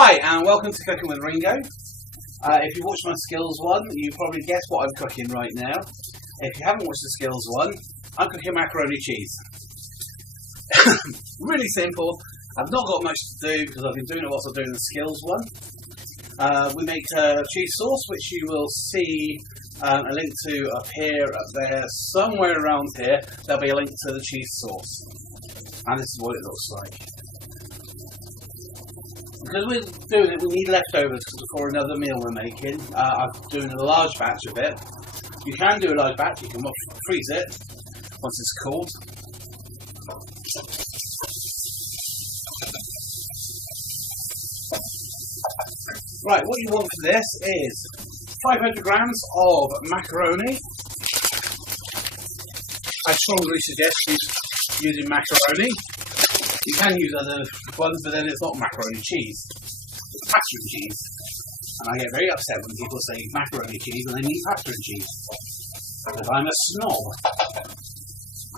Hi and welcome to Cooking with Ringo. If you watched my skills one, you probably guessed what I'm cooking right now. If you haven't watched the skills one, I'm cooking macaroni cheese. Really simple. I've not got much to do because I've been doing it whilst I'm doing the skills one. We make cheese sauce, which you will see a link to up here, up there, somewhere around here. There'll be a link to the cheese sauce. And this is what it looks like. Because we're doing it, we need leftovers for another meal we're making. I'm doing a large batch of it. You can do a large batch, you can freeze it once it's cooled. Right, what you want for this is 500 grams of macaroni. I strongly suggest using macaroni. You can use other ones, but then it's not macaroni cheese. It's pastry cheese. And I get very upset when people say macaroni cheese and they mean pastry cheese. Because I'm a snob.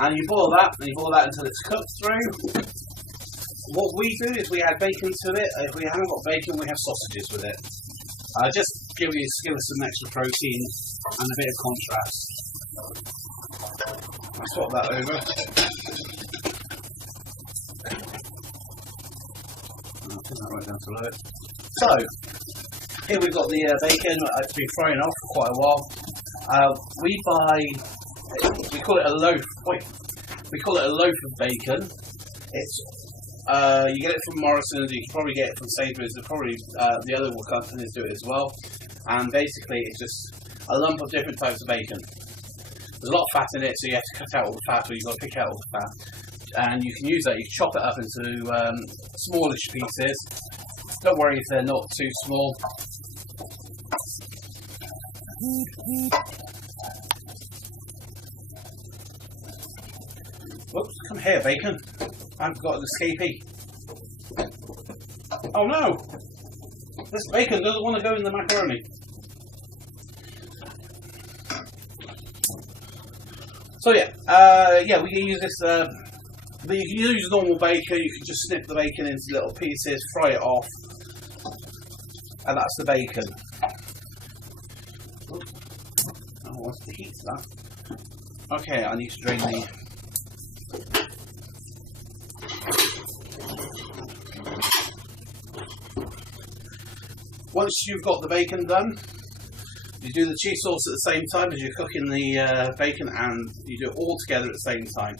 And you boil that, until it's cooked through. What we do is we add bacon to it. If we haven't got bacon, we have sausages with it. Just give us some extra protein and a bit of contrast. I'll swap that over. I'll put that right down to low. So, here we've got the bacon. It's been frying off for quite a while. We call it a loaf. We call it a loaf of bacon. It's you get it from Morrison's. You can probably get it from Sainsbury's. Probably the other companies do it as well. And basically, it's just a lump of different types of bacon. There's a lot of fat in it, so you have to cut out all the fat, or you've got to pick out all the fat. And you can use that. You can chop it up into smallish pieces. Don't worry if they're not too small. Whoops, come here, bacon. I've got an escapee. Oh no! This bacon doesn't want to go in the macaroni. So yeah, we can use this. But you can use normal bacon. You can just snip the bacon into little pieces, fry it off, and that's the bacon. Oh, what's the heat of that? Okay, I need to drain the. Once you've got the bacon done, you do the cheese sauce at the same time as you're cooking the bacon, and you do it all together at the same time.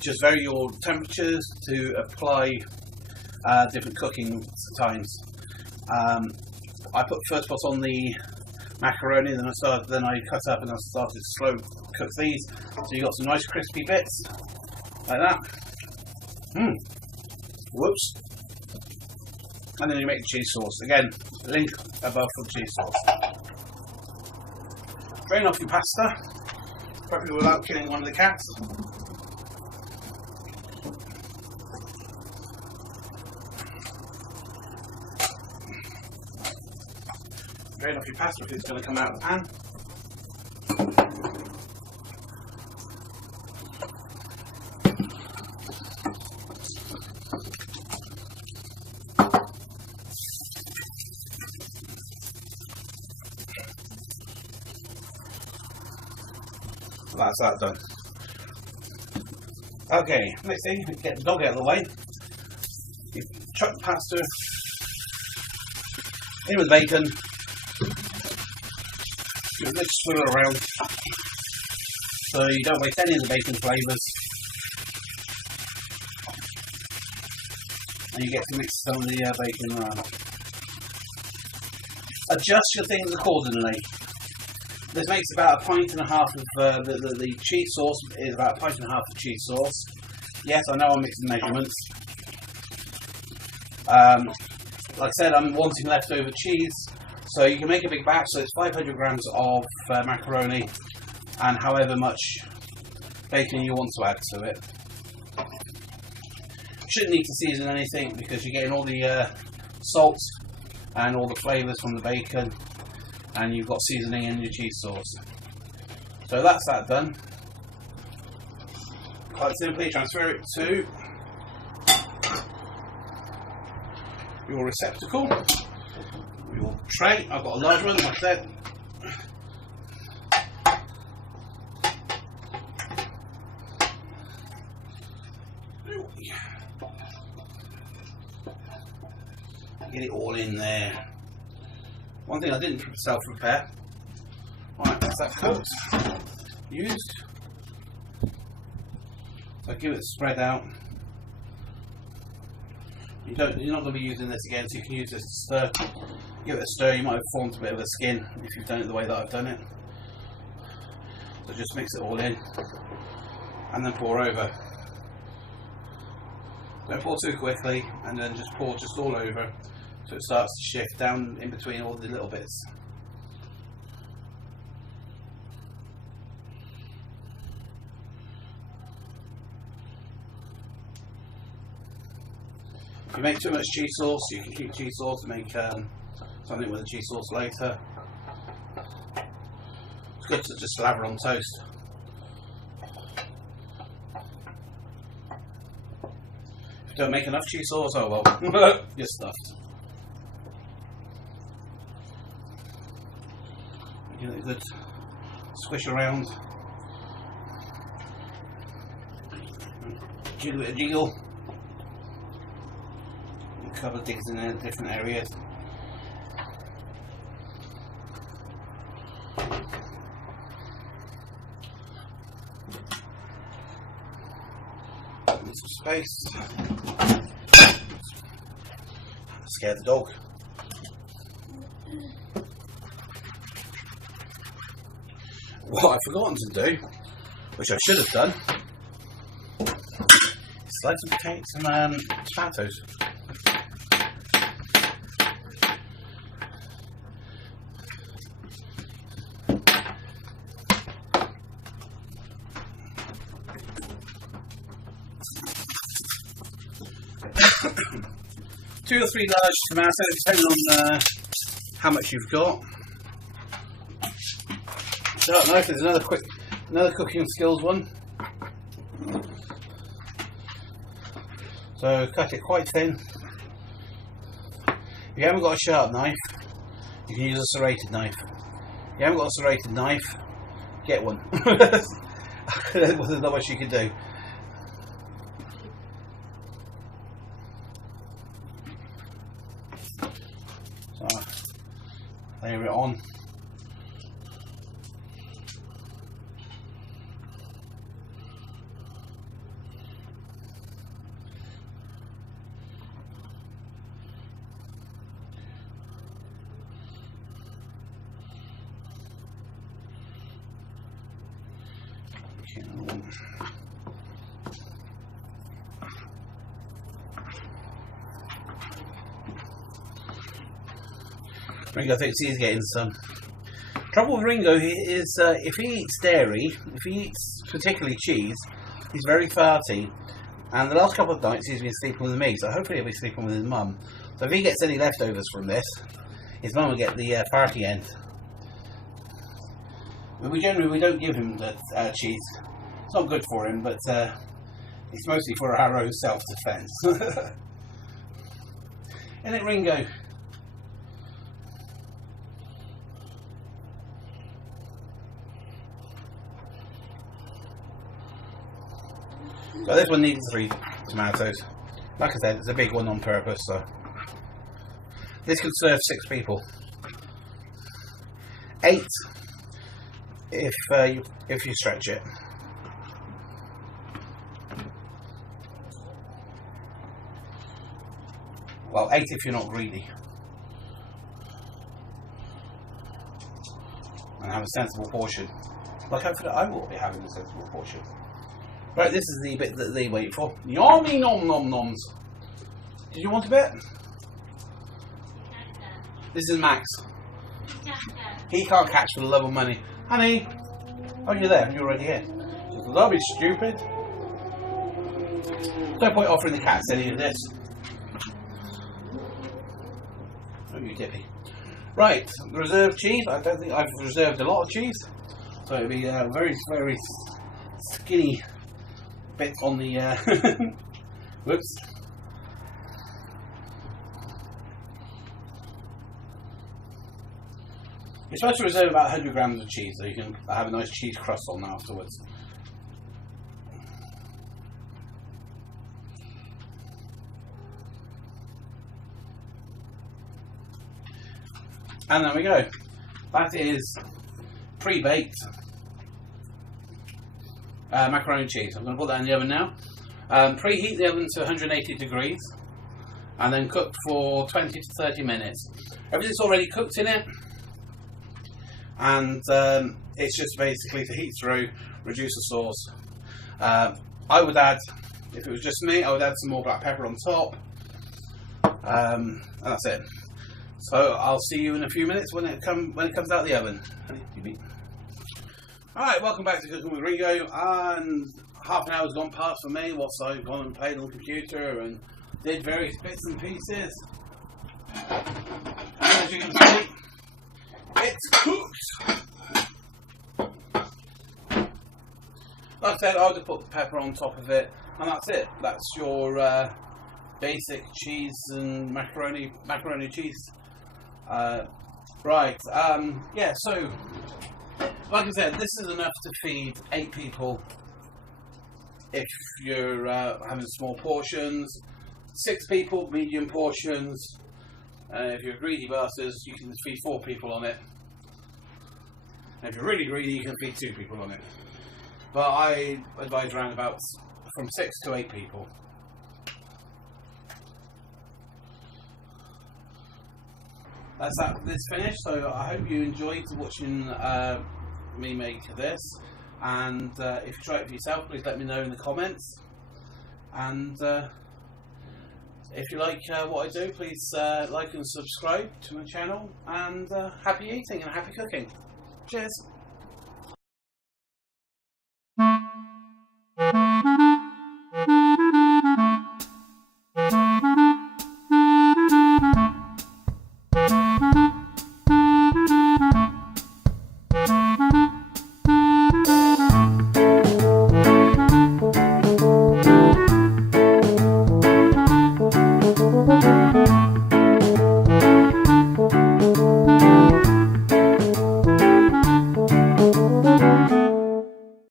Just vary your temperatures to apply different cooking times. I first put on the macaroni, then I cut up and I started to slow cook these. So you got some nice crispy bits like that. Whoops. And then you make the cheese sauce. Again, link above for the cheese sauce. Drain off your pasta, probably without killing one of the cats. Drain off your pasta if it's going to come out of the pan. That's that done. Okay, next thing, get the dog out of the way. You chuck the pasta in with bacon. You just swirl it around so you don't waste any of the bacon flavours. And you get to mix some of the bacon around. Adjust your things accordingly. This makes about 1.5 pints of the cheese sauce is about 1.5 pints of cheese sauce. Yes, I know I'm mixing measurements. Like I said, I'm wanting leftover cheese, so you can make a big batch. So it's 500 grams of macaroni, and however much bacon you want to add to it. You shouldn't need to season anything because you're getting all the salt and all the flavours from the bacon. And you've got seasoning in your cheese sauce. So that's that done. Quite simply transfer it to your receptacle, your tray. I've got a large one, like I said. Get it all in there. One thing I didn't self-prepare. Right, that's that cooked. Used. So give it a spread out. You're not going to be using this again, so you can use this to stir. Give it a stir. You might have formed a bit of a skin if you've done it the way that I've done it. So just mix it all in and then pour over. Don't pour too quickly, and then just pour just all over so it starts to shift down in between all the little bits. If you make too much cheese sauce, you can keep cheese sauce and make something with the cheese sauce later. It's good to just lather on toast. If you don't make enough cheese sauce, oh well, you're stuffed. Give it a good squish around. Give it a jiggle. A couple of digs in different areas. Some space. Scare the dog. What I've forgotten to do, which I should have done, is slice some potatoes and tomatoes. Two or three large tomatoes, depending on how much you've got. Sharp knife is another cooking skills one. So cut it quite thin. If you haven't got a sharp knife, you can use a serrated knife. If you haven't got a serrated knife, get one. There's not much you can do. So layer it on. Ringo thinks he's getting some. Trouble with Ringo is if he eats dairy, if he eats particularly cheese, he's very farty. And the last couple of nights he's been sleeping with me, so hopefully he'll be sleeping with his mum. So if he gets any leftovers from this, his mum will get the farty end. But we don't give him the cheese. It's not good for him, but it's mostly for our own self-defense. Isn't it, Ringo? So this one needs 3 tomatoes. Like I said, it's a big one on purpose, so this could serve 6 people. 8 if you stretch it. Well, 8 if you're not greedy. And have a sensible portion. Like hopefully I will be having a sensible portion. Right, this is the bit that they wait for. Yummy nom nom noms. Did you want a bit? This is Max. He can't catch for the love of money. Honey! Oh, you're there. You're already here. Don't be stupid. No point offering the cats any of this. Oh, you dippy. Right, reserved cheese. I don't think I've reserved a lot of cheese. So it'll be very, very skinny bit on the whoops. You're supposed to reserve about 100 grams of cheese so you can have a nice cheese crust on afterwards. And there we go. That is pre-baked macaroni and cheese. I'm going to put that in the oven now. Preheat the oven to 180 degrees and then cook for 20 to 30 minutes. Everything's already cooked in it, and it's just basically to heat through, reduce the sauce. I would add, if it was just me, I would add some more black pepper on top, and that's it. So I'll see you in a few minutes when it comes out of the oven. Alright, welcome back to Cooking with Ringo, and half an hour's gone past for me whilst I've gone and played on the computer and did various bits and pieces. And as you can see, it's cooked! Like I said, I'll just put the pepper on top of it, and that's it. That's your basic cheese and macaroni cheese. Right, yeah, so like I said, this is enough to feed 8 people if you're having small portions, 6 people, medium portions. If you're greedy bastards, you can feed 4 people on it. And if you're really greedy, you can feed 2 people on it. But I advise around about from 6 to 8 people. That's this finished, so I hope you enjoyed watching me make this, and if you try it for yourself, please let me know in the comments, and if you like what I do, please like and subscribe to my channel, and happy eating and happy cooking. Cheers.